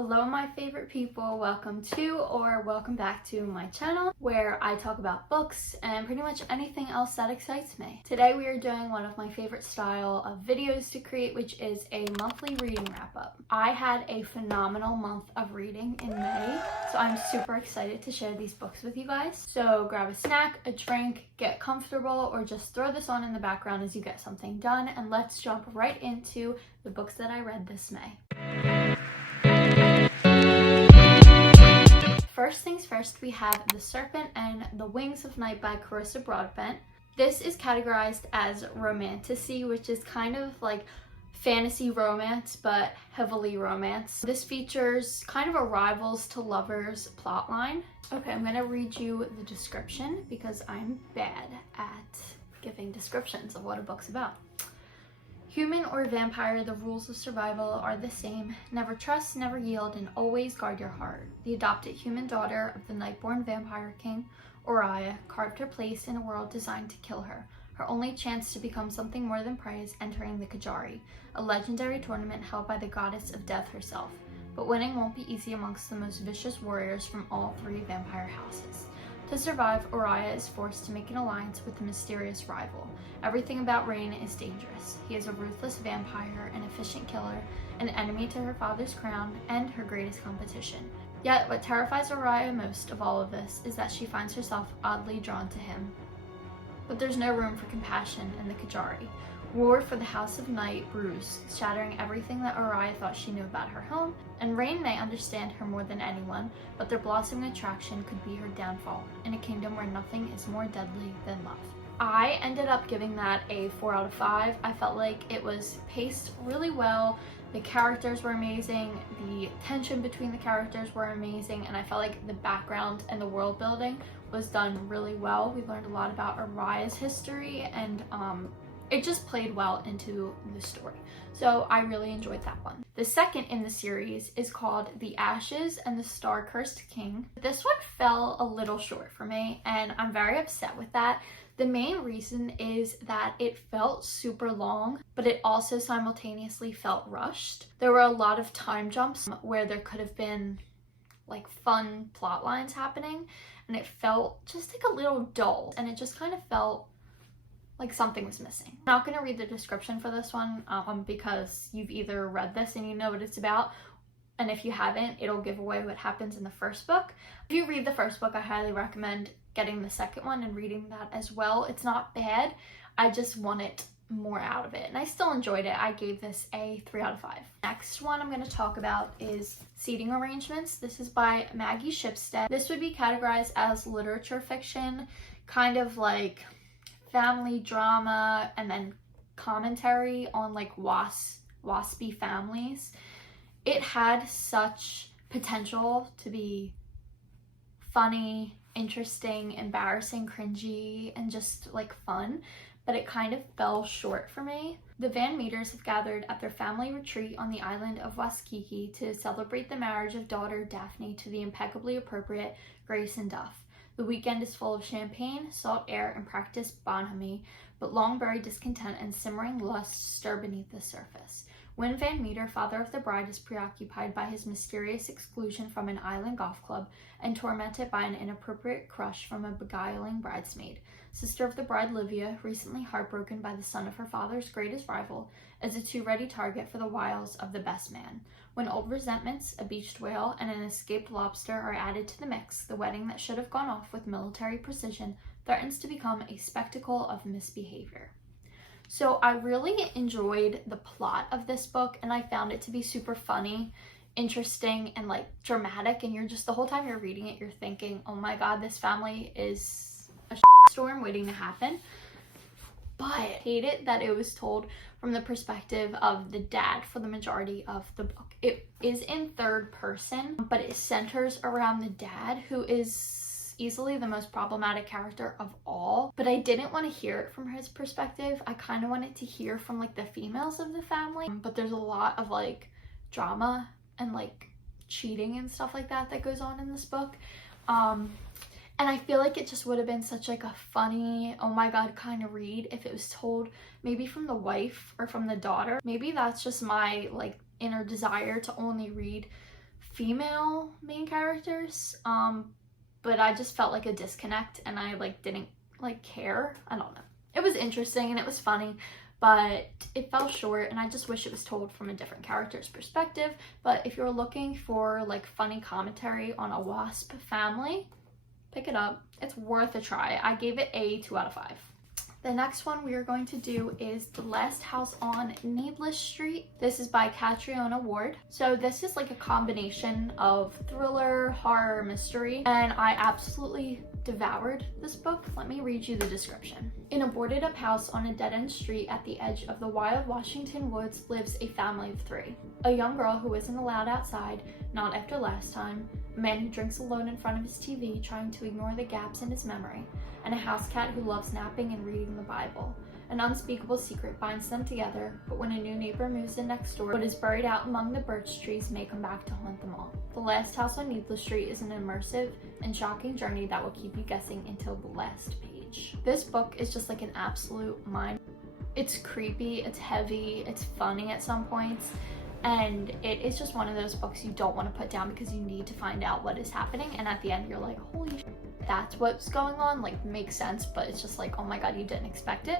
Hello my favorite people, welcome to or welcome back to my channel where I talk about books and pretty much anything else that excites me. Today we are doing one of my favorite style of videos to create, which is a monthly reading wrap up. I had a phenomenal month of reading in May, so I'm super excited to share these books with you guys. So grab a snack, a drink, get comfortable, or just throw this on in the background as you get something done, and let's jump right into the books that I read this May. First things first, we have The Serpent and the Wings of Night by Carissa Broadbent. This is categorized as romantasy, which is kind of like fantasy romance, but heavily romance. This features kind of a rivals to lovers plotline. Okay, I'm gonna read you the description because I'm bad at giving descriptions of what a book's about. Human or vampire, the rules of survival are the same. Never trust, never yield, and always guard your heart. The adopted human daughter of the Nightborn vampire king, Oriah, carved her place in a world designed to kill her. Her only chance to become something more than prey is entering the Kajari, a legendary tournament held by the goddess of death herself. But winning won't be easy amongst the most vicious warriors from all three vampire houses. To survive, Oriah is forced to make an alliance with a mysterious rival. Everything about Rain is dangerous. He is a ruthless vampire, an efficient killer, an enemy to her father's crown, and her greatest competition. Yet, what terrifies Oriah most of all of this is that she finds herself oddly drawn to him. But there's no room for compassion in the Kajari. War for the House of Night brews, shattering everything that Oriah thought she knew about her home, and Rain may understand her more than anyone, but their blossoming attraction could be her downfall, in a kingdom where nothing is more deadly than love. I ended up giving that a 4 out of 5. I felt like it was paced really well, the characters were amazing, the tension between the characters were amazing, and I felt like the background and the world building was done really well. We learned a lot about Oriah's history, and it just played well into the story. So I really enjoyed that one. The second in the series is called The Ashes and the Star-Cursed King. This one fell a little short for me, and I'm very upset with that. The main reason is that it felt super long, but it also simultaneously felt rushed. There were a lot of time jumps where there could have been like fun plot lines happening, and it felt just like a little dull, and it just kind of felt like something was missing. I'm not gonna read the description for this one because you've either read this and you know what it's about, and if you haven't, it'll give away what happens in the first book. If you read the first book, I highly recommend getting the second one and reading that as well. It's not bad, I just wanted more out of it, and I still enjoyed it. I gave this a 3 out of 5. Next one I'm going to talk about is Seating Arrangements. This is by Maggie Shipstead. This would be categorized as literature fiction, kind of like family drama, and then commentary on like waspy families. It had such potential to be funny, interesting, embarrassing, cringy, and just like fun, but it kind of fell short for me. The Van Meters have gathered at their family retreat on the island of Waikiki to celebrate the marriage of daughter Daphne to the impeccably appropriate Grayson Duff. The weekend is full of champagne, salt air, and practiced bonhomie, but long-buried discontent and simmering lust stir beneath the surface. Win Van Meter, father of the bride, is preoccupied by his mysterious exclusion from an island golf club and tormented by an inappropriate crush from a beguiling bridesmaid. Sister of the bride, Livia, recently heartbroken by the son of her father's greatest rival, is a too-ready target for the wiles of the best man. When old resentments, a beached whale, and an escaped lobster are added to the mix, the wedding that should have gone off with military precision threatens to become a spectacle of misbehavior. So I really enjoyed the plot of this book, and I found it to be super funny, interesting, and like dramatic, and you're just, the whole time you're reading it, you're thinking, oh my god, this family is a storm waiting to happen. But I hate it that it was told from the perspective of the dad for the majority of the book. It is in third person, but it centers around the dad, who is easily the most problematic character of all. But I didn't want to hear it from his perspective. I kind of wanted to hear from like the females of the family. But there's a lot of like drama and like cheating and stuff like that that goes on in this book. And I feel like it just would have been such like a funny, oh my god kind of read if it was told maybe from the wife or from the daughter. Maybe that's just my like inner desire to only read female main characters, but I just felt like a disconnect, and I like didn't like care. I don't know. It was interesting and it was funny, but it fell short, and I just wish it was told from a different character's perspective. But if you're looking for like funny commentary on a WASP family, pick it up. It's worth a try. I gave it a 2 out of 5. The next one we are going to do is The Last House on Needless Street. This is by Catriona Ward. So this is like a combination of thriller, horror, mystery, and I absolutely devoured this book. Let me read you the description. In a boarded up house on a dead-end street at the edge of the wild Washington woods lives a family of 3. A young girl who isn't allowed outside, not after last time, a man who drinks alone in front of his TV trying to ignore the gaps in his memory, and a house cat who loves napping and reading the Bible. An unspeakable secret binds them together, but when a new neighbor moves in next door, what is buried out among the birch trees may come back to haunt them all. The Last House on Needless Street is an immersive and shocking journey that will keep you guessing until the last page. This book is just like an absolute mind. It's creepy, it's heavy, it's funny at some points, and it is just one of those books you don't want to put down because you need to find out what is happening, and at the end you're like, holy shit, that's what's going on. Like, makes sense, but it's just like, oh my god, you didn't expect it.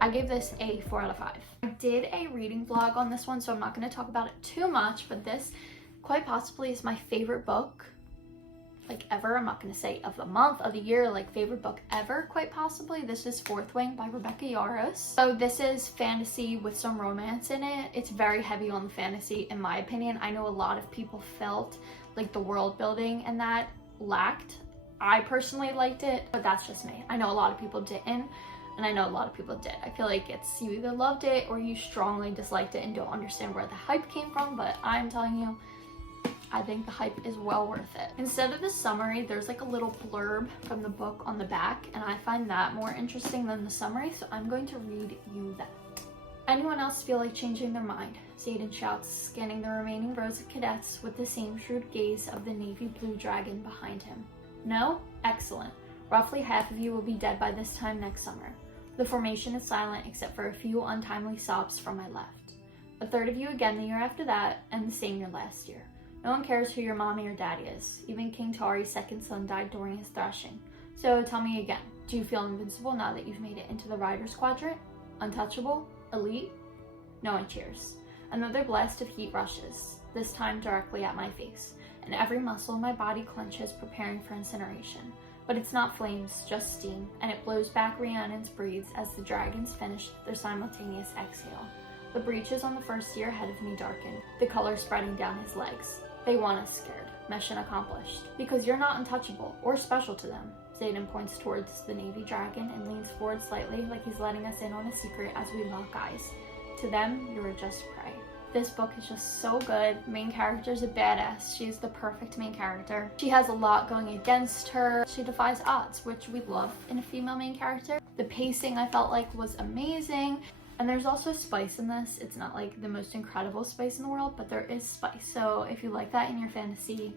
I gave this a 4 out of 5. I did a reading vlog on this one, so I'm not going to talk about it too much, but this quite possibly is my favorite book like ever. I'm not going to say of the month, of the year, like favorite book ever, quite possibly. This is Fourth Wing by Rebecca Yarros. So this is fantasy with some romance in it. It's very heavy on the fantasy in my opinion. I know a lot of people felt like the world building and that lacked. I personally liked it, but that's just me. I know a lot of people didn't, and I know a lot of people did. I feel like it's you either loved it or you strongly disliked it and don't understand where the hype came from, but I'm telling you, I think the hype is well worth it. Instead of the summary, there's like a little blurb from the book on the back, and I find that more interesting than the summary, so I'm going to read you that. Anyone else feel like changing their mind? Xaden shouts, scanning the remaining rows of cadets with the same shrewd gaze of the navy blue dragon behind him. No? Excellent. Roughly half of you will be dead by this time next summer. The formation is silent except for a few untimely sobs from my left. A third of you again the year after that, and the same year last year. No one cares who your mommy or daddy is. Even King Tari's second son died during his threshing. So tell me again, do you feel invincible now that you've made it into the Riders Quadrant? Untouchable? Elite? No one cheers. Another blast of heat rushes, this time directly at my face, and every muscle in my body clenches, preparing for incineration. But it's not flames, just steam, and it blows back Rhiannon's breathes as the dragons finish their simultaneous exhale. The breeches on the first year ahead of me darken, the color spreading down his legs. They want us scared. Mission accomplished. Because you're not untouchable or special to them. Xaden points towards the navy dragon and leans forward slightly like he's letting us in on a secret as we lock eyes. To them, you're just prey. This book is just so good. Main character's a badass. She's the perfect main character. She has a lot going against her. She defies odds, which we love in a female main character. The pacing I felt like was amazing. And there's also spice in this. It's not like the most incredible spice in the world, but there is spice. So if you like that in your fantasy,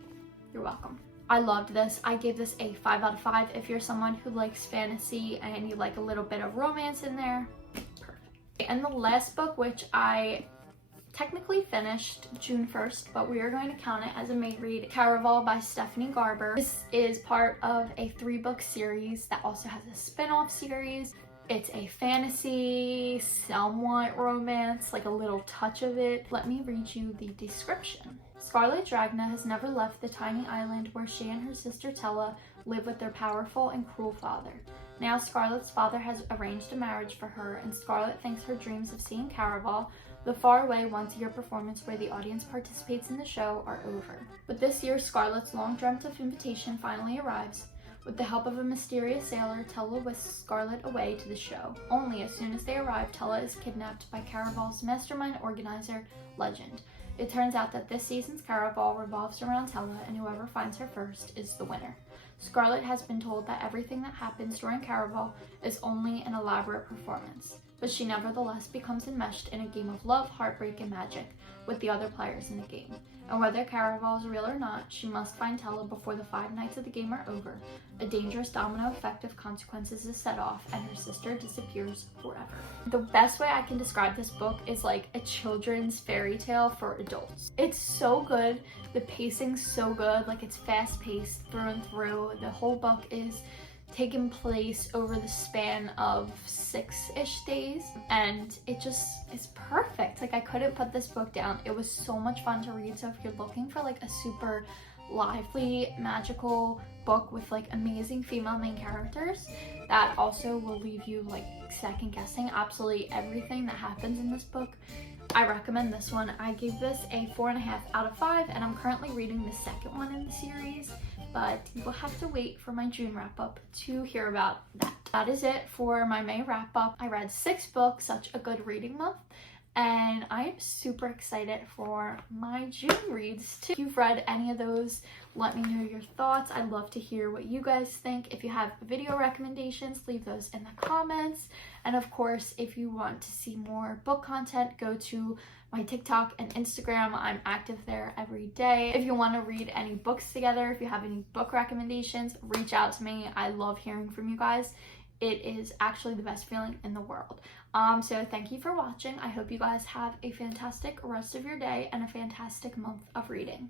you're welcome. I loved this. I gave this a 5 out of 5. If you're someone who likes fantasy and you like a little bit of romance in there, perfect. And the last book, which I technically finished June 1st, but we are going to count it as a May read, Caraval by Stephanie Garber. This is part of a 3-book series that also has a spin-off series. It's a fantasy, somewhat romance, like a little touch of it. Let me read you the description. Scarlet Dragna has never left the tiny island where she and her sister Tella live with their powerful and cruel father. Now Scarlet's father has arranged a marriage for her, and Scarlet thinks her dreams of seeing Caraval, the faraway once-a-year performance where the audience participates in the show, are over. But this year, Scarlet's long-dreamt-of invitation finally arrives. With the help of a mysterious sailor, Tella whisks Scarlet away to the show. Only as soon as they arrive, Tella is kidnapped by Caraval's mastermind organizer, Legend. It turns out that this season's Caraval revolves around Tella, and whoever finds her first is the winner. Scarlet has been told that everything that happens during Caraval is only an elaborate performance. but she nevertheless becomes enmeshed in a game of love, heartbreak, and magic with the other players in the game. And whether Caraval is real or not, she must find Tella before the 5 nights of the game are over. A dangerous domino effect of consequences is set off, and her sister disappears forever. The best way I can describe this book is like a children's fairy tale for adults. It's so good. The pacing's so good. Like, it's fast paced through and through. The whole book is taken place over the span of 6-ish days, and it's perfect. Like, I couldn't put this book down. It was so much fun to read. So if you're looking for like a super lively, magical book with like amazing female main characters that also will leave you like second guessing absolutely everything that happens in this book, I recommend this one. I gave this a 4.5 out of 5, and I'm currently reading the second one in the series, but you will have to wait for my June wrap up to hear about that. That is it for my May wrap up. I read 6 books, such a good reading month, and I am super excited for my June reads too. If you've read any of those, let me know your thoughts. I'd love to hear what you guys think. If you have video recommendations, leave those in the comments. And of course, if you want to see more book content, go to my TikTok and Instagram. I'm active there every day. If you want to read any books together, if you have any book recommendations, reach out to me. I love hearing from you guys. It is actually the best feeling in the world. So thank you for watching. I hope you guys have a fantastic rest of your day and a fantastic month of reading.